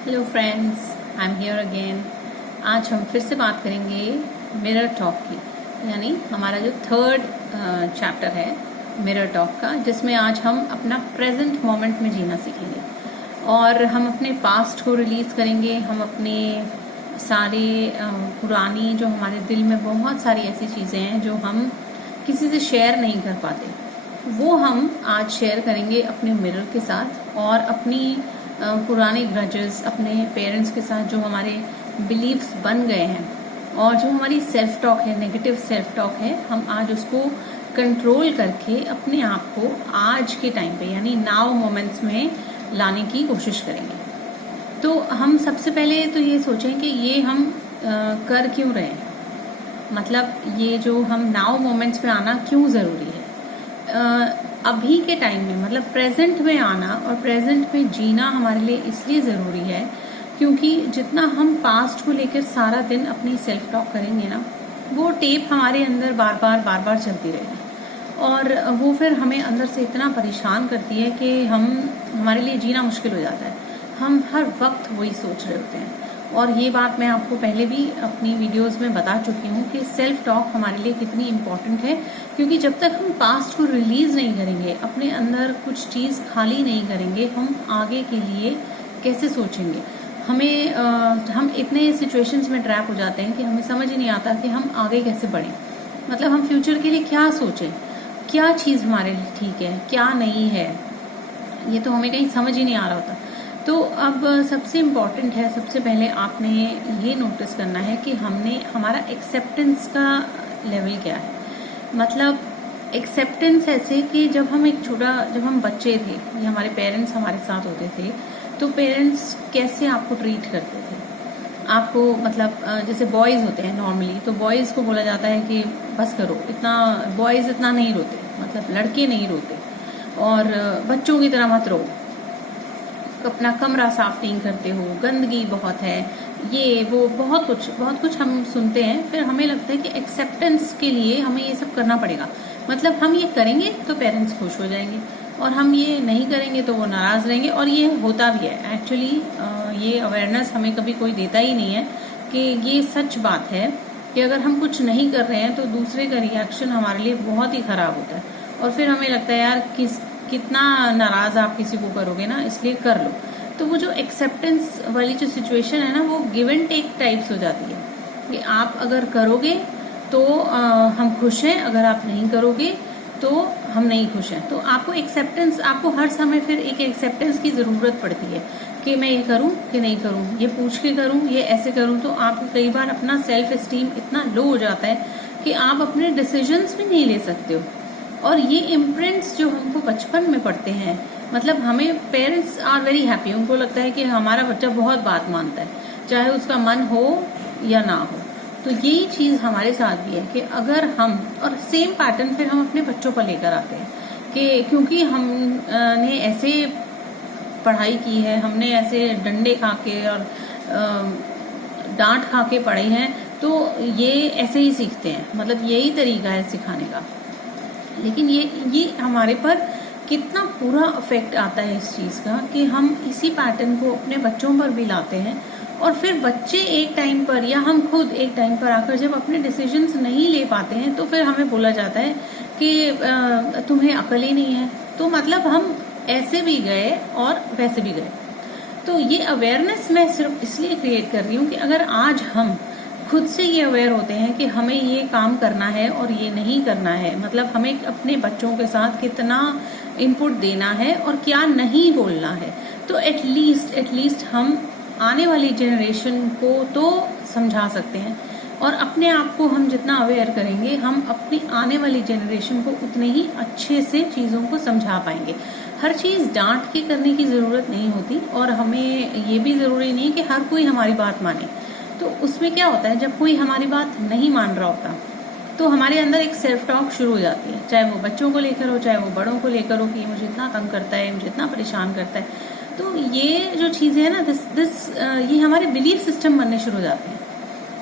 Hello friends, I am here again. आज हम फिर से बात करेंगे मिरर टॉक की, यानी हमारा जो थर्ड चैप्टर है मिरर टॉक का, जिसमें आज हम अपना प्रेजेंट मोमेंट में जीना सीखेंगे और हम अपने पास्ट को रिलीज करेंगे। हम अपने सारे पुरानी जो हमारे दिल में बहुत सारी ऐसी चीज़ें हैं जो हम किसी से शेयर नहीं कर पाते, वो हम आज शेयर करेंगे अपने मिरर के साथ और अपनी पुराने ग्रजेस, अपने पेरेंट्स के साथ जो हमारे बिलीव्स बन गए हैं और जो हमारी सेल्फ टॉक है, नेगेटिव सेल्फ टॉक है, हम आज उसको कंट्रोल करके अपने आप को आज के टाइम पे यानी नाउ मोमेंट्स में लाने की कोशिश करेंगे। तो हम सबसे पहले तो ये सोचें कि ये हम कर क्यों रहे हैं, मतलब ये जो हम नाउ मोमेंट्स में आना क्यों ज़रूरी है। अभी के टाइम में मतलब प्रेजेंट में आना और प्रेजेंट में जीना हमारे लिए इसलिए ज़रूरी है क्योंकि जितना हम पास्ट को लेकर सारा दिन अपनी सेल्फ टॉक करेंगे ना, वो टेप हमारे अंदर बार बार चलती रहेगी और वो फिर हमें अंदर से इतना परेशान करती है कि हमारे लिए जीना मुश्किल हो जाता है। हम हर वक्त वही सोच रहे होते हैं और ये बात मैं आपको पहले भी अपनी वीडियोस में बता चुकी हूँ कि सेल्फ टॉक हमारे लिए कितनी इम्पोर्टेंट है, क्योंकि जब तक हम पास्ट को रिलीज नहीं करेंगे, अपने अंदर कुछ चीज़ खाली नहीं करेंगे, हम आगे के लिए कैसे सोचेंगे। हम इतने सिचुएशंस में ट्रैप हो जाते हैं कि हमें समझ ही नहीं आता कि हम आगे कैसे बढ़ें। मतलब हम फ्यूचर के लिए क्या सोचें, क्या चीज़ हमारे लिए ठीक है, क्या नहीं है, ये तो हमें कहीं समझ ही नहीं आ रहा होता। तो अब सबसे इम्पॉर्टेंट है, सबसे पहले आपने ये नोटिस करना है कि हमारा एक्सेप्टेंस का लेवल क्या है। मतलब एक्सेप्टेंस ऐसे कि जब हम बच्चे थे या हमारे पेरेंट्स हमारे साथ होते थे, तो पेरेंट्स कैसे आपको ट्रीट करते थे। आपको मतलब जैसे बॉयज़ होते हैं नॉर्मली, तो बॉयज़ को बोला जाता है कि बस करो, बॉयज़ इतना नहीं रोते, मतलब लड़के नहीं रोते और बच्चों की तरह मत रो, अपना कमरा साफ नहीं करते हो, गंदगी बहुत है, ये वो बहुत कुछ हम सुनते हैं। फिर हमें लगता है कि एक्सेप्टेंस के लिए हमें ये सब करना पड़ेगा, मतलब हम ये करेंगे तो पेरेंट्स खुश हो जाएंगे और हम ये नहीं करेंगे तो वो नाराज रहेंगे। और ये होता भी है एक्चुअली, ये अवेयरनेस हमें कभी कोई देता ही नहीं है कि ये सच बात है कि अगर हम कुछ नहीं कर रहे हैं तो दूसरे का रिएक्शन हमारे लिए बहुत ही खराब होता है और फिर हमें लगता है यार कितना नाराज आप किसी को करोगे ना, इसलिए कर लो। तो वो जो एक्सेप्टेंस वाली जो सिचुएशन है ना, वो गिव एंड टेक टाइप्स हो जाती है कि आप अगर करोगे तो हम खुश हैं, अगर आप नहीं करोगे तो हम नहीं खुश हैं। तो आपको हर समय फिर एक एक्सेप्टेंस की जरूरत पड़ती है कि मैं ये करूं कि नहीं करूं, ये पूछ के करूं, ये ऐसे करूं। तो आपको कई बार अपना सेल्फ एस्टीम इतना लो हो जाता है कि आप अपने डिसीजंस भी नहीं ले सकते हो। और ये इम्प्रिंट्स जो हमको बचपन में पड़ते हैं, मतलब हमें पेरेंट्स आर वेरी हैप्पी, उनको लगता है कि हमारा बच्चा बहुत बात मानता है, चाहे उसका मन हो या ना हो। तो यही चीज़ हमारे साथ भी है कि अगर हम, और सेम पैटर्न फिर हम अपने बच्चों पर लेकर आते हैं कि क्योंकि हमने ऐसे पढ़ाई की है, हमने ऐसे डंडे खा के और डांट खा के पढ़े हैं, तो ये ऐसे ही सीखते हैं, मतलब यही तरीका है सिखाने का। लेकिन ये हमारे पर कितना पूरा इफेक्ट आता है इस चीज़ का कि हम इसी पैटर्न को अपने बच्चों पर भी लाते हैं और फिर बच्चे एक टाइम पर या हम खुद एक टाइम पर आकर जब अपने डिसीजंस नहीं ले पाते हैं तो फिर हमें बोला जाता है कि तुम्हें अकल ही नहीं है। तो मतलब हम ऐसे भी गए और वैसे भी गए। तो ये अवेयरनेस मैं सिर्फ इसलिए क्रिएट कर रही हूँ कि अगर आज हम खुद से ये अवेयर होते हैं कि हमें ये काम करना है और ये नहीं करना है, मतलब हमें अपने बच्चों के साथ कितना इनपुट देना है और क्या नहीं बोलना है, तो एटलीस्ट हम आने वाली जनरेशन को तो समझा सकते हैं। और अपने आप को हम जितना अवेयर करेंगे, हम अपनी आने वाली जनरेशन को उतने ही अच्छे से चीज़ों को समझा पाएंगे। हर चीज़ डांट के करने की ज़रूरत नहीं होती और हमें ये भी ज़रूरी नहीं कि हर कोई हमारी बात माने। तो उसमें क्या होता है, जब कोई हमारी बात नहीं मान रहा होता तो हमारे अंदर एक सेल्फ टॉक शुरू हो जाती है, चाहे वो बच्चों को लेकर हो, चाहे वो बड़ों को लेकर हो कि ये मुझे इतना तंग करता है, मुझे इतना परेशान करता है। तो ये जो चीज़ें हैं ना, ये हमारे बिलीफ सिस्टम बनने शुरू हो जाते हैं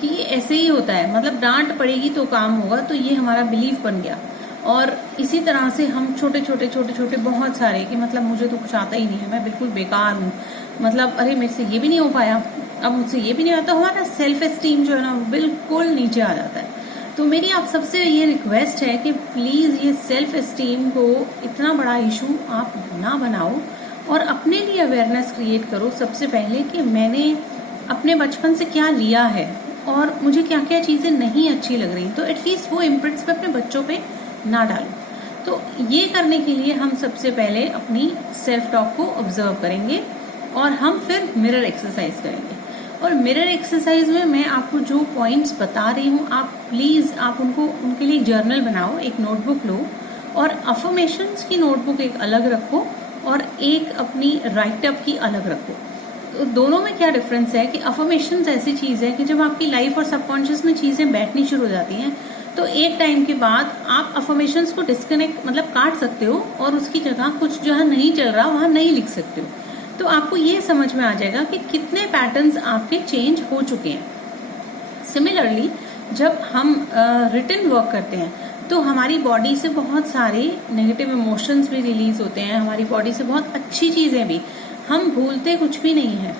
कि ये ऐसे ही होता है, मतलब डांट पड़ेगी तो काम होगा, तो ये हमारा बिलीफ बन गया। और इसी तरह से हम छोटे छोटे बहुत सारे कि मतलब मुझे तो कुछ आता ही नहीं है, मैं बिल्कुल बेकार हूँ, मतलब अरे मेरे से ये भी नहीं हो पाया, अब मुझसे ये भी नहीं होता, तो हमारा सेल्फ एस्टीम जो है ना बिल्कुल नीचे आ जाता है। तो मेरी आप सबसे ये रिक्वेस्ट है कि प्लीज़ ये सेल्फ एस्टीम को इतना बड़ा इशू आप ना बनाओ और अपने लिए अवेयरनेस क्रिएट करो सबसे पहले कि मैंने अपने बचपन से क्या लिया है और मुझे क्या क्या चीज़ें नहीं अच्छी लग रही, तो एटलीस्ट वो इम्प्रिंट्स पे अपने बच्चों पे ना डालो। तो ये करने के लिए हम सबसे पहले अपनी सेल्फ टॉक को ऑब्जर्व करेंगे और हम फिर मिरर एक्सरसाइज करेंगे। और मिरर एक्सरसाइज में मैं आपको जो पॉइंट्स बता रही हूँ, आप प्लीज़ आप उनके लिए जर्नल बनाओ, एक नोटबुक लो और अफर्मेशंस की नोटबुक एक अलग रखो और एक अपनी राइट अप की अलग रखो। तो दोनों में क्या डिफरेंस है कि अफर्मेशंस ऐसी चीज़ है कि जब आपकी लाइफ और सबकॉन्शियस में चीज़ें बैठनी शुरू हो जाती हैं तो एक टाइम के बाद आप अफर्मेशंस को डिस्कनेक्ट मतलब काट सकते हो और उसकी जगह कुछ जहाँ नहीं चल रहा वहाँ नहीं लिख सकते हो। तो आपको ये समझ में आ जाएगा कि कितने पैटर्न्स आपके चेंज हो चुके हैं। सिमिलरली जब हम रिटन वर्क करते हैं तो हमारी बॉडी से बहुत सारे नेगेटिव इमोशंस भी रिलीज होते हैं, हमारी बॉडी से बहुत अच्छी चीज़ें भी। हम भूलते कुछ भी नहीं है,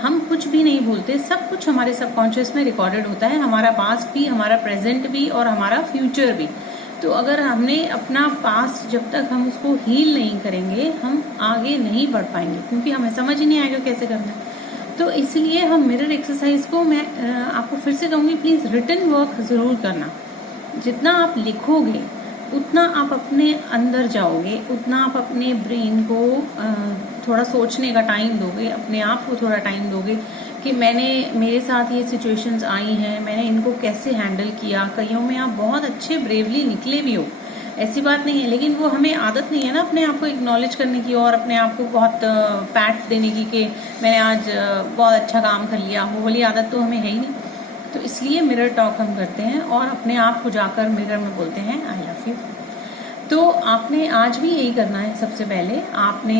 हम कुछ भी नहीं भूलते, सब कुछ हमारे सबकॉन्शियस में रिकॉर्डेड होता है, हमारा पास्ट भी, हमारा प्रेजेंट भी और हमारा फ्यूचर भी। तो अगर हमने अपना पास्ट जब तक हम उसको हील नहीं करेंगे हम आगे नहीं बढ़ पाएंगे, क्योंकि हमें समझ ही नहीं आएगा कैसे करना है। तो इसलिए हम मिरर एक्सरसाइज को मैं आपको फिर से कहूँगी, प्लीज़ रिटन वर्क ज़रूर करना। जितना आप लिखोगे उतना आप अपने अंदर जाओगे, उतना आप अपने ब्रेन को थोड़ा सोचने का टाइम दोगे, अपने आप को थोड़ा टाइम दोगे कि मेरे साथ ये सिचुएशंस आई हैं, मैंने इनको कैसे हैंडल किया। कईयों में आप बहुत अच्छे ब्रेवली निकले भी हो, ऐसी बात नहीं है, लेकिन वो हमें आदत नहीं है ना अपने आप को एक्नॉलेज करने की और अपने आप को बहुत पैट देने की कि मैंने आज बहुत अच्छा काम कर लिया। वो वाली आदत तो हमें है ही नहीं। तो इसलिए मिरर टॉक हम करते हैं और अपने आप को जाकर मिरर में बोलते हैं आई लव यू। तो आपने आज भी यही करना है। सबसे पहले आपने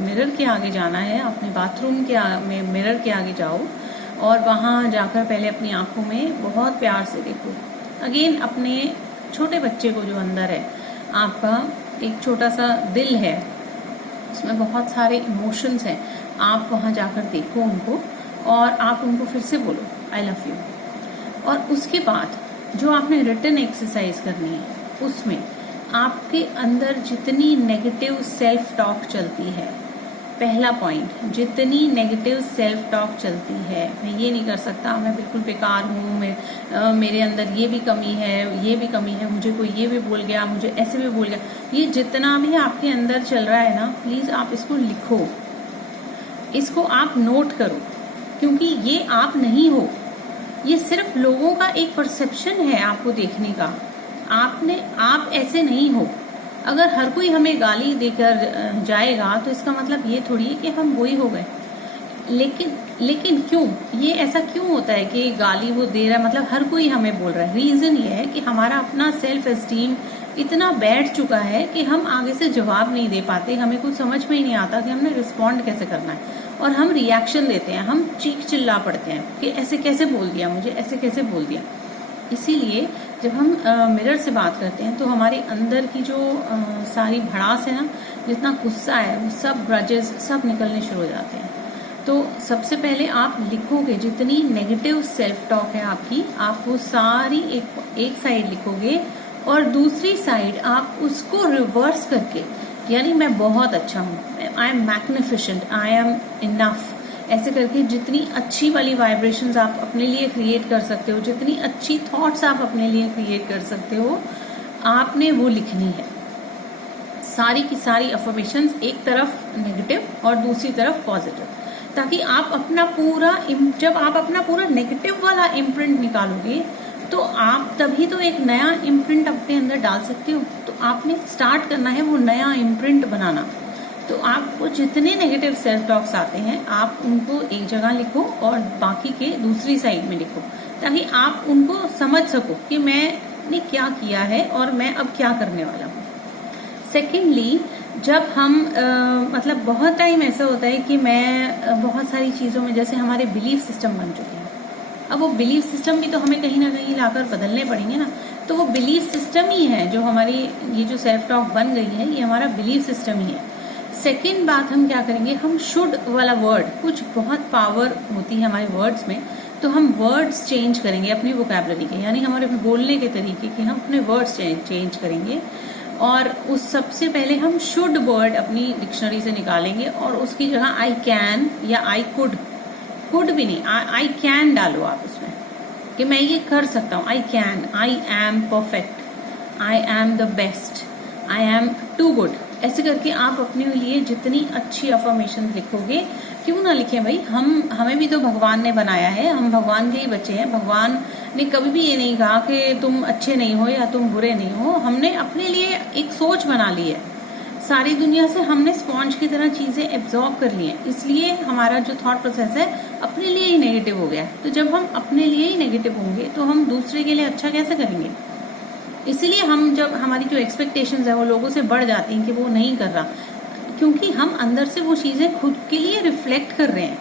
मिरर के आगे जाना है, अपने बाथरूम में मिरर के आगे जाओ और वहाँ जाकर पहले अपनी आंखों में बहुत प्यार से देखो। अगेन अपने छोटे बच्चे को जो अंदर है, आपका एक छोटा सा दिल है, उसमें बहुत सारे इमोशंस हैं, आप वहाँ जाकर देखो उनको और आप उनको फिर से बोलो आई लव यू। और उसके बाद जो आपने रिटन एक्सरसाइज करनी है उसमें आपके अंदर जितनी नेगेटिव सेल्फ टॉक चलती है, पहला पॉइंट, जितनी नेगेटिव सेल्फ टॉक चलती है, मैं ये नहीं कर सकता, मैं बिल्कुल बेकार हूँ, मेरे अंदर ये भी कमी है, मुझे कोई ये भी बोल गया, मुझे ऐसे भी बोल गया, ये जितना भी आपके अंदर चल रहा है ना, प्लीज आप इसको लिखो, इसको आप नोट करो, क्योंकि ये आप नहीं हो, ये सिर्फ लोगों का एक परसेप्शन है आपको देखने का। आप ऐसे नहीं हो। अगर हर कोई हमें गाली देकर जाएगा तो इसका मतलब ये थोड़ी है कि हम वही हो गए। लेकिन क्यों ये ऐसा क्यों होता है कि गाली वो दे रहा है, मतलब हर कोई हमें बोल रहा है? रीजन ये है कि हमारा अपना सेल्फ एस्टीम इतना बैठ चुका है कि हम आगे से जवाब नहीं दे पाते, हमें कुछ समझ में ही नहीं आता कि हमने रिस्पॉन्ड कैसे करना है, और हम रिएक्शन देते हैं, हम चीख चिल्ला पड़ते हैं कि ऐसे कैसे बोल दिया मुझे, ऐसे कैसे बोल दिया। इसीलिए जब हम मिरर से बात करते हैं तो हमारे अंदर की जो सारी भड़ास है ना, जितना गुस्सा है, वो सब ग्रजेस सब निकलने शुरू हो जाते हैं। तो सबसे पहले आप लिखोगे, जितनी नेगेटिव सेल्फ टॉक है आपकी, आप वो सारी एक साइड लिखोगे और दूसरी साइड आप उसको रिवर्स करके, यानी मैं बहुत अच्छा हूँ, I am magnificent, I am enough, ऐसे करके जितनी अच्छी वाली वाइब्रेशंस आप अपने लिए क्रिएट कर सकते हो, जितनी अच्छी थॉट्स आप अपने लिए क्रिएट कर सकते हो, आपने वो लिखनी है। सारी की सारी अफर्मेशंस, एक तरफ नेगेटिव और दूसरी तरफ पॉजिटिव, ताकि आप अपना पूरा, जब आप अपना पूरा नेगेटिव वाला इम्प्रिंट निकालोगे तो आप तभी तो एक नया इम्प्रिंट अपने अंदर डाल सकते हो। तो आपने स्टार्ट करना है वो नया इम्प्रिंट बनाना। तो आपको जितने नेगेटिव सेल्फ टॉक्स आते हैं आप उनको एक जगह लिखो और बाकी के दूसरी साइड में लिखो, ताकि आप उनको समझ सको कि मैंने क्या किया है और मैं अब क्या करने वाला हूँ। सेकेंडली, जब हम मतलब बहुत टाइम ऐसा होता है कि मैं बहुत सारी चीज़ों में, जैसे हमारे बिलीफ सिस्टम बन चुके हैं, अब वो बिलीफ सिस्टम भी तो हमें कहीं ना कहीं लाकर बदलने पड़ेंगे ना। तो वो बिलीफ सिस्टम ही है जो हमारी, ये जो सेल्फ टॉक बन गई है, ये हमारा बिलीफ सिस्टम ही है। सेकेंड बात हम क्या करेंगे, हम शुड वाला वर्ड, कुछ बहुत पावर होती है हमारे वर्ड्स में, तो हम वर्ड्स चेंज करेंगे अपनी वोकैबुलरी के, यानी हमारे बोलने के तरीके के हम अपने वर्ड्स चेंज करेंगे। और उस सबसे पहले हम शुड वर्ड अपनी डिक्शनरी से निकालेंगे और उसकी जगह आई कैन या आई कुड भी नहीं, आई कैन डालो आप उसमें कि मैं ये कर सकता हूँ। I can, I am perfect, I am the best, I am too good. ऐसे करके आप अपने लिए जितनी अच्छी अफर्मेशन लिखोगे, क्यों ना लिखें भाई, हमें भी तो भगवान ने बनाया है, हम भगवान के ही बच्चे हैं। भगवान ने कभी भी ये नहीं कहा कि तुम अच्छे नहीं हो या तुम बुरे नहीं हो। हमने अपने लिए एक सोच बना ली है, सारी दुनिया से हमने स्पॉन्ज की तरह चीजें एब्जॉर्ब कर ली हैं, इसलिए हमारा जो थॉट प्रोसेस है अपने लिए ही नेगेटिव हो गया। तो जब हम अपने लिए ही नेगेटिव होंगे तो हम दूसरे के लिए अच्छा कैसे करेंगे? इसीलिए हम जब हमारी जो एक्सपेक्टेशंस है वो लोगों से बढ़ जाती हैं कि वो नहीं कर रहा, क्योंकि हम अंदर से वो चीजें खुद के लिए रिफ्लेक्ट कर रहे हैं।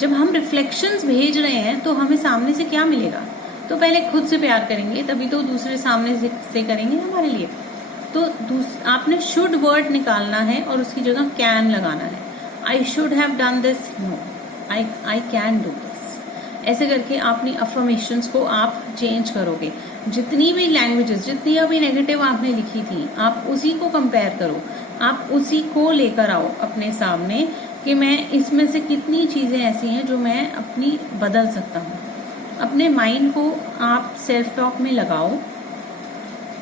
जब हम रिफ्लेक्शंस भेज रहे हैं तो हमें सामने से क्या मिलेगा? तो पहले खुद से प्यार करेंगे, तभी तो दूसरे सामने से करेंगे हमारे लिए। तो आपने शुड वर्ड निकालना है और उसकी जगह कैन लगाना है। I should have done this, no, I can do this. ऐसे करके अपनी अफर्मेशंस को आप चेंज करोगे। जितनी भी लैंग्वेजेस, जितनी अभी नेगेटिव आपने लिखी थी, आप उसी को कंपेयर करो, आप उसी को लेकर आओ अपने सामने कि मैं इसमें से कितनी चीजें ऐसी हैं जो मैं अपनी बदल सकता हूँ। अपने माइंड को आप सेल्फ टॉक में लगाओ।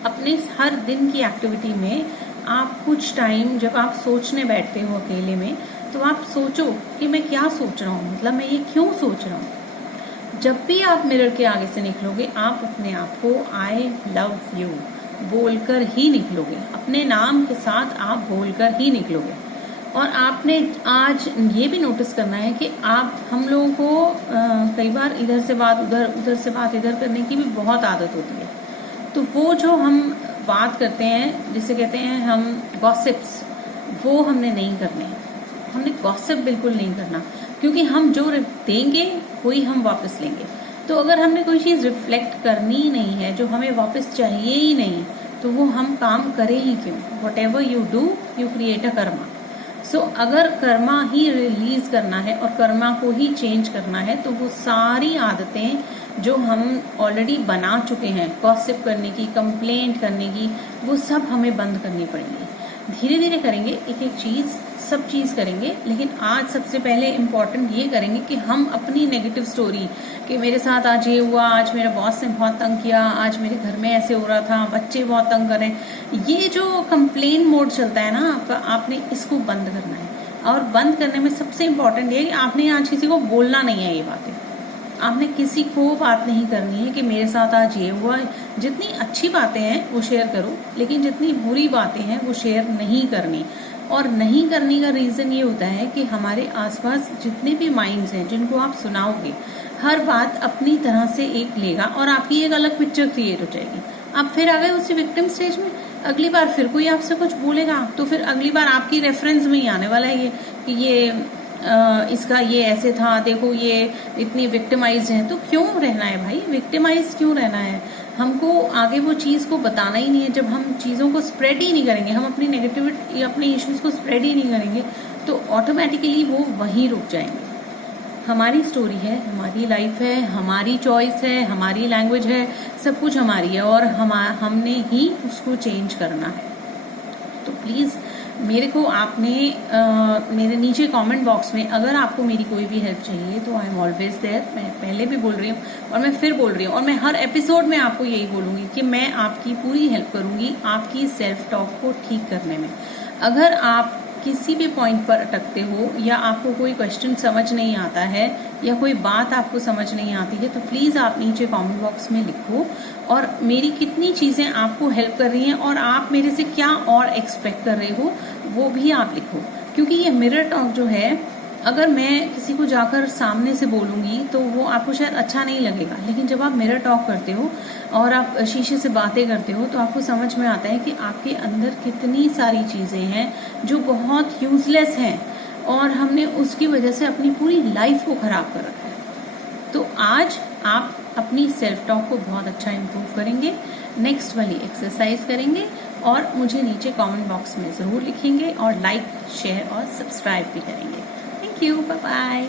अपने हर दिन की एक्टिविटी में आप कुछ टाइम, जब आप सोचने बैठते हो अकेले में, तो आप सोचो कि मैं क्या सोच रहा हूँ, मतलब मैं ये क्यों सोच रहा हूँ। जब भी आप मिरर के आगे से निकलोगे, आप अपने आप को आई लव यू बोलकर ही निकलोगे, अपने नाम के साथ आप बोलकर ही निकलोगे। और आपने आज ये भी नोटिस करना है कि हम लोगों को कई बार इधर से बात उधर, उधर से बात इधर करने की भी बहुत आदत होती है। तो वो जो हम बात करते हैं, जिसे कहते हैं हम गॉसिप्स, वो हमने नहीं करने हैं। हमने गॉसिप बिल्कुल नहीं करना, क्योंकि हम जो देंगे वही हम वापस लेंगे। तो अगर हमने कोई चीज रिफ्लेक्ट करनी ही नहीं है, जो हमें वापस चाहिए ही नहीं, तो वो हम काम करें ही क्यों? Whatever you do you create a karma. So अगर कर्मा ही रिलीज करना है और कर्मा को ही चेंज करना है, तो वो सारी आदतें जो हम ऑलरेडी बना चुके हैं, गॉसिप करने की, कंप्लेंट करने की, वो सब हमें बंद करनी पड़ेंगी। धीरे धीरे करेंगे, एक एक चीज, सब चीज करेंगे। लेकिन आज सबसे पहले इम्पोर्टेंट ये करेंगे कि हम अपनी नेगेटिव स्टोरी, कि मेरे साथ आज ये हुआ, आज मेरे बॉस ने बहुत तंग किया, आज मेरे घर में ऐसे हो रहा था, बच्चे बहुत तंग कर रहे हैं, ये जो कंप्लेन मोड चलता है ना आपका, आपने इसको बंद करना है। और बंद करने में सबसे इम्पोर्टेंट ये कि आपने आज किसी को बोलना नहीं है ये बातें। आपने किसी को बात नहीं करनी है कि मेरे साथ आज ये हुआ। जितनी अच्छी बातें हैं वो शेयर करो, लेकिन जितनी बुरी बातें हैं वो शेयर नहीं करनी। और नहीं करने का रीजन ये होता है कि हमारे आसपास जितने भी माइंड्स हैं जिनको आप सुनाओगे, हर बात अपनी तरह से एक लेगा और आपकी एक अलग पिक्चर क्रिएट हो जाएगी। आप फिर आ गए उसी विक्टिम स्टेज में। अगली बार फिर कोई आपसे कुछ बोलेगा तो फिर अगली बार आपकी रेफरेंस में ही आने वाला है ये कि ये इसका ये ऐसे था, देखो ये इतनी विक्टिमाइज है। तो क्यों रहना है भाई, विक्टिमाइज क्यों रहना है? हमको आगे वो चीज को बताना ही नहीं है। जब हम चीजों को स्प्रेड ही नहीं करेंगे, हम अपनी नेगेटिविटी, अपने इश्यूज को स्प्रेड ही नहीं करेंगे, तो ऑटोमेटिकली वो वहीं रुक जाएंगे। हमारी स्टोरी है, हमारी लाइफ है, हमारी चॉइस है, हमारी लैंग्वेज है, सब कुछ हमारी है और हमने ही उसको चेंज करना है। तो प्लीज मेरे को आपने मेरे नीचे कमेंट बॉक्स में अगर आपको मेरी कोई भी हेल्प चाहिए तो आई एम ऑलवेज देयर। मैं पहले भी बोल रही हूँ और मैं फिर बोल रही हूँ और मैं हर एपिसोड में आपको यही बोलूंगी कि मैं आपकी पूरी हेल्प करूंगी आपकी सेल्फ टॉक को ठीक करने में। अगर आप किसी भी पॉइंट पर अटकते हो या आपको कोई क्वेश्चन समझ नहीं आता है या कोई बात आपको समझ नहीं आती है, तो प्लीज आप नीचे कमेंट बॉक्स में लिखो और मेरी कितनी चीजें आपको हेल्प कर रही हैं और आप मेरे से क्या और एक्सपेक्ट कर रहे हो वो भी आप लिखो। क्योंकि ये मिरर टॉक जो है, अगर मैं किसी को जाकर सामने से बोलूंगी तो वो आपको शायद अच्छा नहीं लगेगा, लेकिन जब आप मिरर टॉक करते हो और आप शीशे से बातें करते हो तो आपको समझ में आता है कि आपके अंदर कितनी सारी चीजें हैं जो बहुत यूजलेस हैं और हमने उसकी वजह से अपनी पूरी लाइफ को खराब कर रखा है। तो आज आप अपनी सेल्फ टॉक को बहुत अच्छा इम्प्रूव करेंगे। नेक्स्ट वाली एक्सरसाइज करेंगे और मुझे नीचे कमेंट बॉक्स में ज़रूर लिखेंगे और लाइक शेयर और सब्सक्राइब भी करेंगे। Thank you, bye bye.